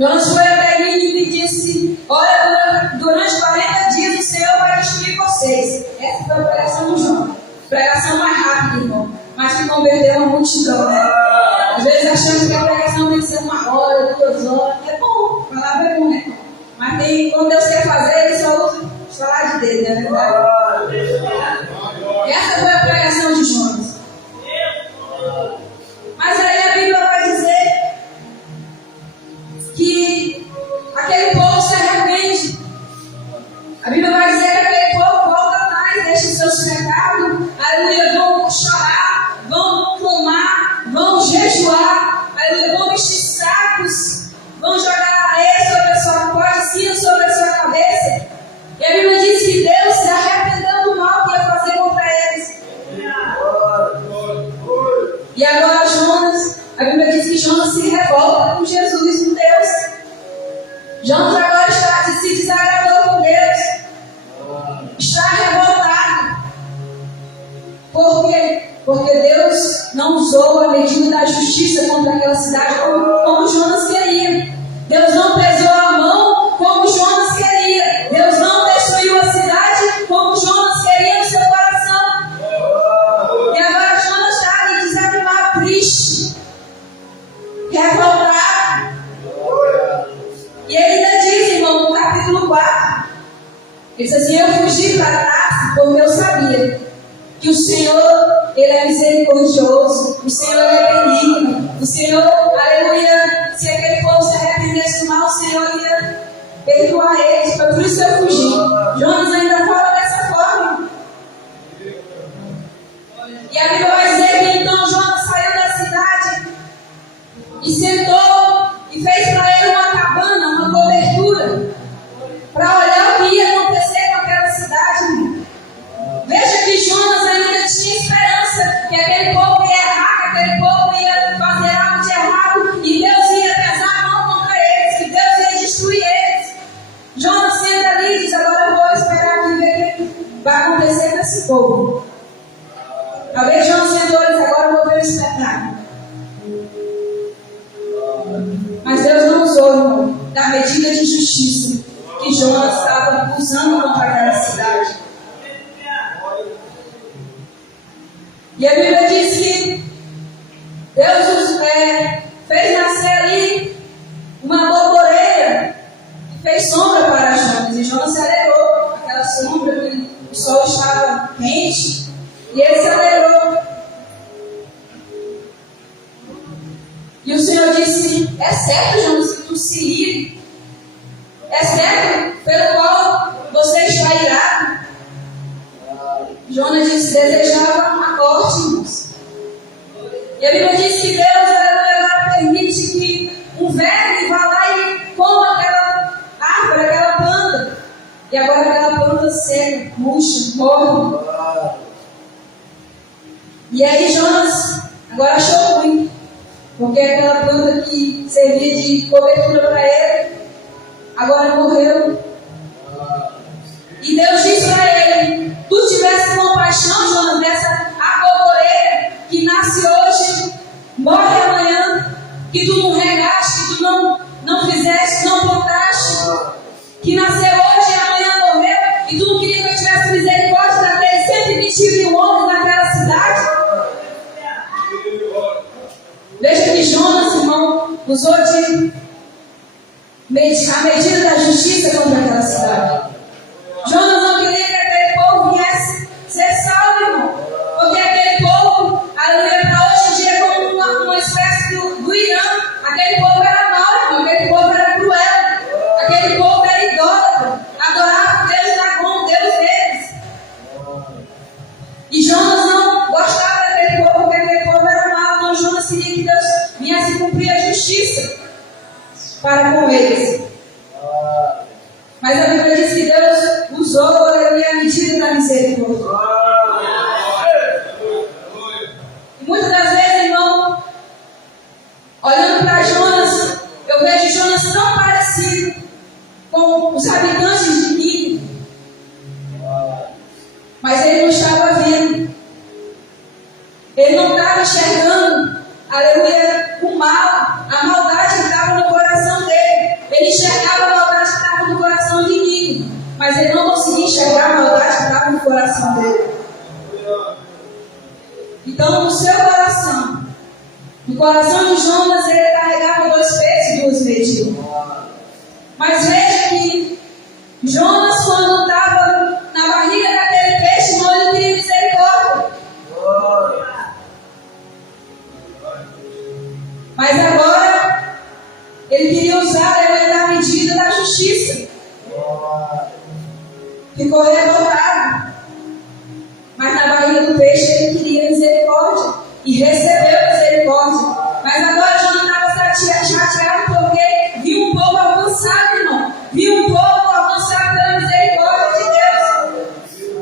Jonas foi até Nínive e disse: olha, durante 40 dias o Senhor vai destruir vocês. Essa foi a pregação do Jonas. Pregação mais rápida, irmão, mas que converteu uma multidão, né? Às vezes achamos que a pregação tem que ser 1 hora, 2 horas. É bom, a palavra é bom, né? Mas tem, quando Deus quer fazer, ele só usa os falar de dele, não é verdade? Essa foi a pregação de Jonas. Mas aí a Bíblia vai dizer que aquele povo se arrepende. A Bíblia vai dizer que aquele povo volta atrás, deixa os seus pecados, aleluia, vão chorar, vão clamar, vão jejuar, aleluia, vão vestir sacos, vão jogar areia sobre a sua costa, sobre a sua cabeça. E a Bíblia diz que Deus se arrependeu do mal que ia fazer contra eles. E agora Jonas, a Bíblia diz que Jonas se revolta com Jesus, com Deus. Jonas agora se desagradou com Deus. Está revoltado. Por quê? Porque Deus não usou a medida da justiça contra aquela cidade como Jonas queria. Deus não pesou a mão como Jonas queria. Deus não destruiu a cidade como Jonas queria no seu coração. E agora Jonas está ali desanimado, triste, revoltado. E ele ainda diz, irmão, no capítulo 4, ele diz assim: eu fugi para Tarso porque eu sabia que o Senhor, Ele é misericordioso, o Senhor é benigno, o Senhor, aleluia, se aquele povo se arrependesse do mal, o Senhor ia perdoar eles. Foi por isso que eu fugi. Jonas ainda fala dessa forma. E a Bíblia vai dizer que então Jonas saiu da cidade e sentou e fez para ele uma cabana, uma cobertura, para olhar o que ia acontecer com aquela cidade. Veja que Jonas ainda tinha esperança que aquele povo ia errar, que aquele povo ia fazer algo de errado e Deus ia pesar a mão contra eles, que Deus ia destruir eles. Jonas senta ali e diz: agora eu vou esperar aqui ver o que vai acontecer com esse povo. Talvez Jonas sentou e disse: agora eu vou ver o espetáculo. Mas Deus não usou, irmão, da medida de justiça que Jonas estava usando contra aquela cidade. E a Bíblia diz que Deus fez nascer ali uma borboleira que fez sombra para Jonas. E Jonas se alegrou. Aquela sombra, o sol estava quente e ele se alegrou. E o Senhor disse: é certo, Jonas, que tu se ire? É certo pelo qual você está irado? Jonas disse: desejava a morte, irmãos. E a Bíblia diz que Deus agora permite que um verme vá lá e coma aquela árvore, aquela planta. E agora aquela planta seca, murcha, morre. E aí Jonas agora achou ruim, porque aquela planta que servia de cobertura para ele, agora morreu. E Deus disse para ele: tu tivesse compaixão, Jonas, dessa arvoreira que nasce hoje, morre amanhã, que tu não regaste, que tu não fizeste, não plantaste, que nasceu hoje e amanhã morreu, e tu não queria que eu tivesse misericórdia daqueles 120 mil homens naquela cidade? Veja que Jonas, irmão, usou a medida da justiça contra aquela cidade. Jonas não queria que aquele povo viesse ser salvo, irmão. Porque aquele povo, aleluia, para hoje em dia é como uma espécie do Irã. Aquele povo era mau, irmão. Aquele povo era cruel. Aquele povo era idólatra. Adorava o Deus Dagon, Deus deles. E Jonas não gostava daquele povo, porque aquele povo era mau. Então Jonas queria que Deus viesse cumprir a justiça para com eles. Mas a Bíblia diz que Deus usou a medida da misericórdia. E muitas das vezes, irmão, olhando para Jonas, eu vejo Jonas tão parecido com os habitantes de Nínive. Mas ele não estava vendo. Ele não estava enxergando, aleluia, o mal, a maldade que estava no coração dele. ele não conseguia enxergar a maldade que estava no coração dele. Então, no seu coração, no coração de Jonas, ele carregava 2 pesos e 2 medidas. Mas veja que Jonas, quando estava na barriga daquele peixe, não ele queria misericórdia. Mas agora, ele queria usar a medida da justiça. Ficou revoltado. Mas na barriga do peixe ele queria misericórdia. E recebeu misericórdia. Mas agora Jonas estava chateado porque viu um povo alcançado, irmão. Viu um povo alcançado pela misericórdia de Deus.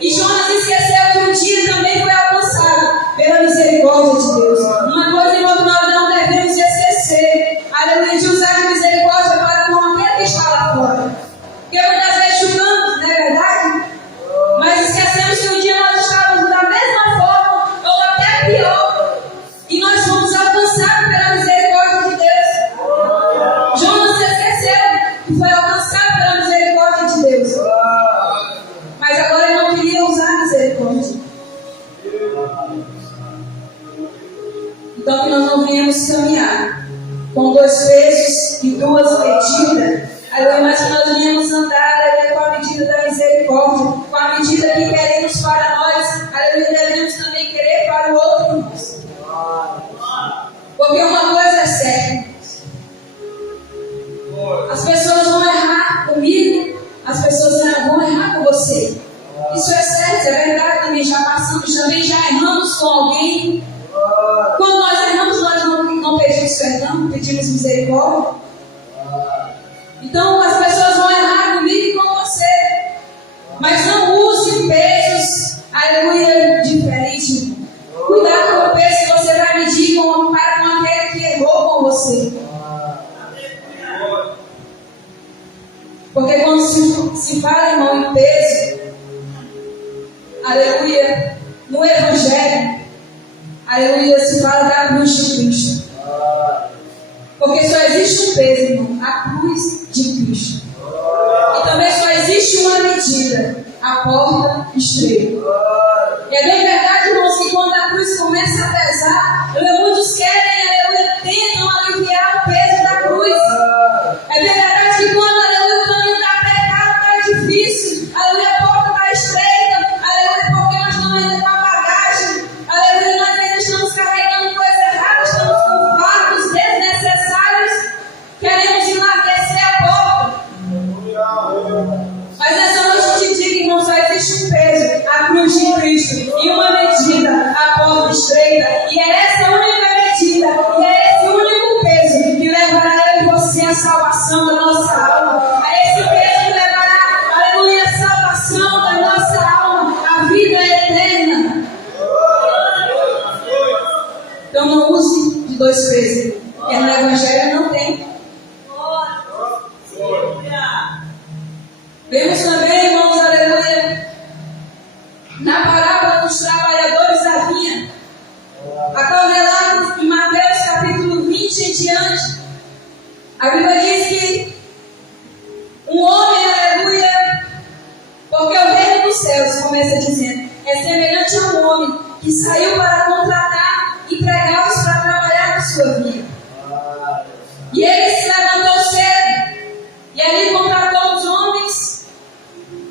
E Jonas esqueceu que um dia também foi alcançado pela misericórdia de Deus. Uma coisa, irmão, que nós não devemos esquecer. Aleluia, de usar de misericórdia para com aquele que está lá fora. Porque muitas vezes julgamos, não é verdade? Mas esquecemos que um dia nós estávamos da mesma forma, ou até pior. E nós fomos alcançados pela misericórdia de Deus. Jonas esqueceu que foi alcançado pela misericórdia de Deus. Mas agora ele não queria usar a misericórdia. Então que nós não venhamos caminhar com 2 pesos e 2 medidas. Mas que nós venhamos andar com a medida da misericórdia, com a medida que queremos para nós, devemos também querer para o outro, irmãos. Porque uma coisa é certa: as pessoas vão errar comigo, as pessoas vão errar com você. Isso é certo, é verdade, também já passamos, também já erramos com alguém. Quando nós erramos, nós não pedimos perdão, pedimos misericórdia. Então as pessoas vão errar comigo e com você. Mas não use pesos, aleluia, diferente. Cuidado com o peso que você vai medir para com aquele que errou com você. Porque quando se fala, irmão, em peso, aleluia, no Evangelho, aleluia, se fala da cruz de Cristo. Porque só existe um peso, irmão, a cruz de Cristo. E também só existe uma medida, a porta estreita. E é bem verdade, irmãos, que quando a cruz começa a pesar, muitos querem, aleluia, tentam aliviar o peso da cruz. É bem verdade que quando, aleluia, o caminho está apertado, está difícil, aleluia, a porta está estreita, aleluia, porque nós estamos ainda com a bagagem, aleluia, nós ainda estamos carregando coisa errada, estamos com fardos desnecessários, queremos enlarguecer a porta. Mas nessa noite eu te digo, irmão, só existe um peso, a cruz de Cristo, e uma medida, a porta estreita. E é essa única medida, e é esse único peso que levará eu e você a salvação da nossa alma. É esse peso que levará, aleluia, a salvação da nossa alma, a vida eterna. Então não use de 2 pesos, porque no Evangelho não tem. Vemos também, irmãos, aleluia, na parábola dos trabalhadores da vinha, a qual relata em Mateus capítulo 20 em diante. A Bíblia diz que um homem, aleluia, porque o reino dos céus, começa dizendo, é semelhante a um homem que saiu para contratar empregados para trabalhar na sua vinha. E ele se levantou cedo e ali contratou os homens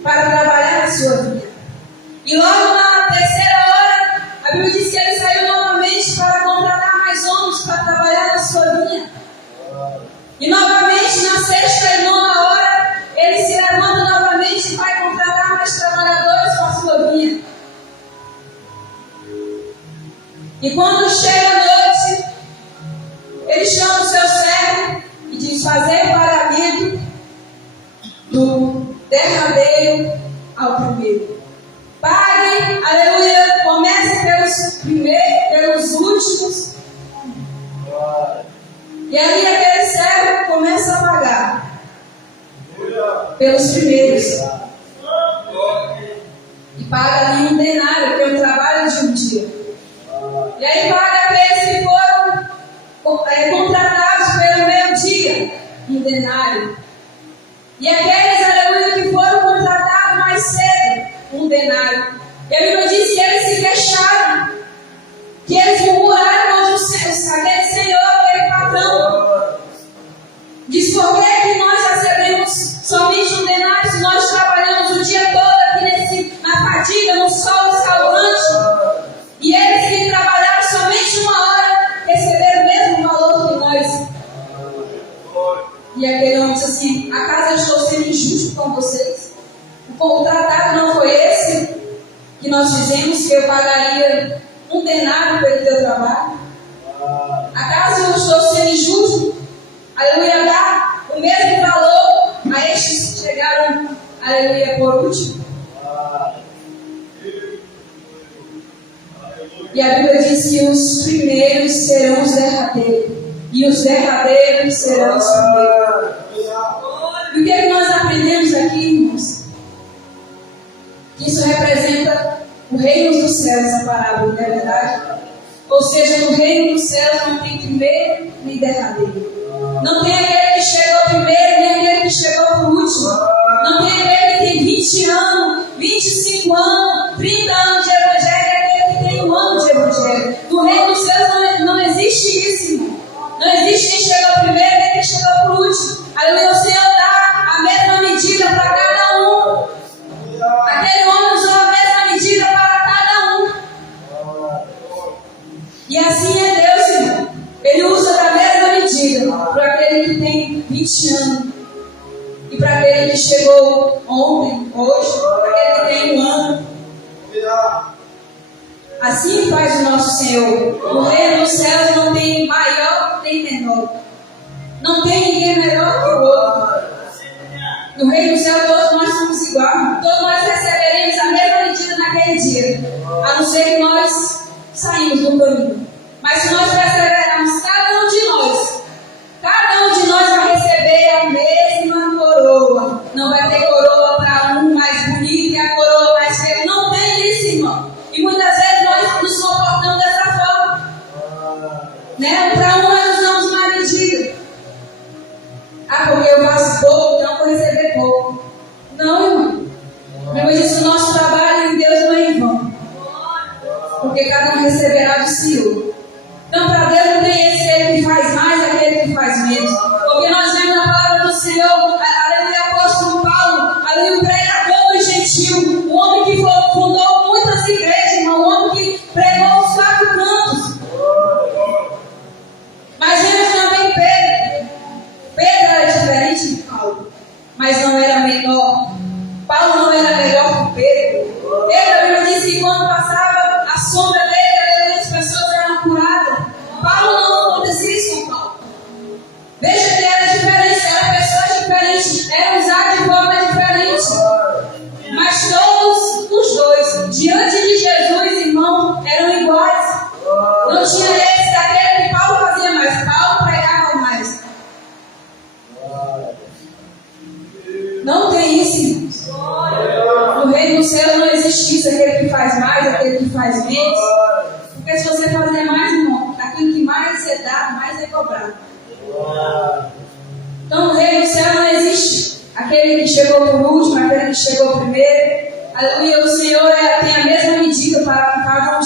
para trabalhar na sua vinha. E logo na 3ª hora, a Bíblia diz que ele saiu novamente para contratar mais homens para trabalhar na sua vinha. E novamente na 6ª e 9ª hora, ele se levanta novamente e vai contratar mais trabalhadores para a sua vinha. E quando chega a noite, ele chama o seu servo e diz: fazer o pagamento do derradeiro ao primeiro. Pague, aleluia, comece pelos primeiros, pelos últimos. E ali aquele servo começa a pagar pelos primeiros. E paga ali um denário, que é o trabalho de um dia. E aí paga aqueles que foram contratados pelo meio-dia, um denário. E aqueles, aleluia, que foram um denário. E a Bíblia diz que eles se queixaram, que eles murmuraram contra aquele senhor, aquele patrão. Diz: por que nós recebemos somente um denário se nós trabalhamos o dia todo aqui na fadiga, no sol escaldante? E eles que trabalharam somente uma hora receberam o mesmo valor que nós. E aquele homem disse assim: acaso eu estou sendo injusto com vocês? O tratado não foi esse que nós fizemos, que eu pagaria um denário pelo teu trabalho? Acaso eu estou sendo injusto? Aleluia, dar o mesmo valor a estes que chegaram, aleluia, por último. E a Bíblia diz que os primeiros serão os derradeiros, e os derradeiros serão os primeiros. E o que é que nós aprendemos aqui, irmãos? Que isso representa o reino dos céus, essa parábola, não é verdade? Ou seja, no reino dos céus não tem primeiro nem derradeiro. Não tem aquele que chegou primeiro, nem aquele que chegou por último. Não tem aquele que tem 20 anos, 25 anos, 30 anos de evangelho, e aquele que tem 1 ano de evangelho. No reino dos céus não existe isso, irmão. Não existe quem chegou primeiro, nem quem chegou por último. Aleluia, o Senhor dá a mesma medida para cada um. Aquele homem usou a mesma medida para cada um. E assim é Deus, irmão. Ele usa da mesma medida para aquele que tem 20 anos. E para aquele que chegou ontem, hoje, para aquele que tem 1 ano. Assim faz o nosso Senhor. No reino dos céus não tem maior nem menor. Não tem ninguém melhor que o outro. No reino do céu todos nós somos iguais. Todos nós receberemos a mesma medida naquele dia. A não ser que nós saímos do caminho. Mas se nós perseverarmos, cada um de nós vai receber a mesma coroa. Não vai ter coroa para um mais bonito e a coroa mais feia. Não tem isso, irmão. E muitas vezes nós nos comportamos dessa forma. Né? Para um nós usamos uma medida. Porque eu faço pouco, então vou receber pouco. Não, irmão. Depois disso, o nosso trabalho em Deus não é em vão. Porque cada um receberá do Senhor. Então, para Deus não tem esse aquele que faz mais, aquele que faz menos. Porque nós vemos na palavra do Senhor, aleluia, apóstolo Paulo, aleluia, o pregador do gentil, o homem que fundou muitas igrejas, irmão, o homem que pregou os 4 cantos. Mas vemos também Pedro. Pedro era diferente de Paulo, mas não era menor. Paulo não era melhor que Pedro. Pedro, a Bíblia diz que quando passava a sombra dele, as pessoas eram curadas. Paulo não acontecia isso com Paulo. Veja que era diferente, eram pessoas diferentes, eram usadas de forma diferente. Mas todos os dois, diante de Jesus, irmão, eram iguais. Não tinha esse daquele que Paulo fazia mais, Paulo pregava mais. Não tem isso, irmãos. No reino do céu não existe isso, aquele que faz mais, aquele que faz menos. Porque se você fazer mais, irmão, aquilo que mais é dado, mais é cobrado. Então no reino do céu não existe aquele que chegou por último, aquele que chegou primeiro. Aleluia, o Senhor tem a mesma medida para cada